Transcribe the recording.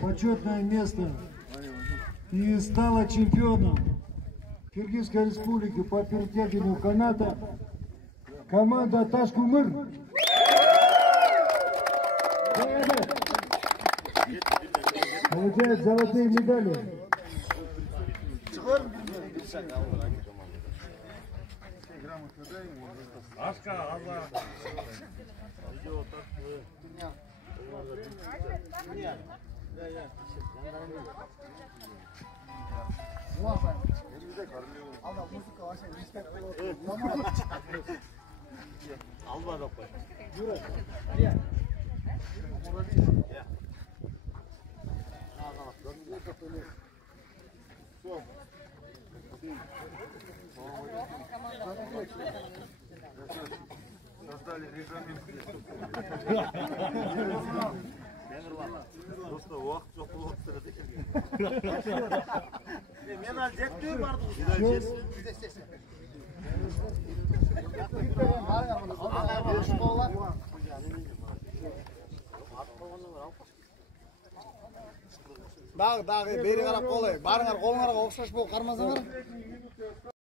почетное место и стала чемпионом Киргизской республики по перетягиванию каната команда Ташкумыр. Получает золотые медали. Создали регламент. Просто уақыт жоқ болып тұрады екен. Мен ал жетпей бардым. Дағы бері қарап қолай. Барыңар қолыңарға оқшаш болып қармасаңар.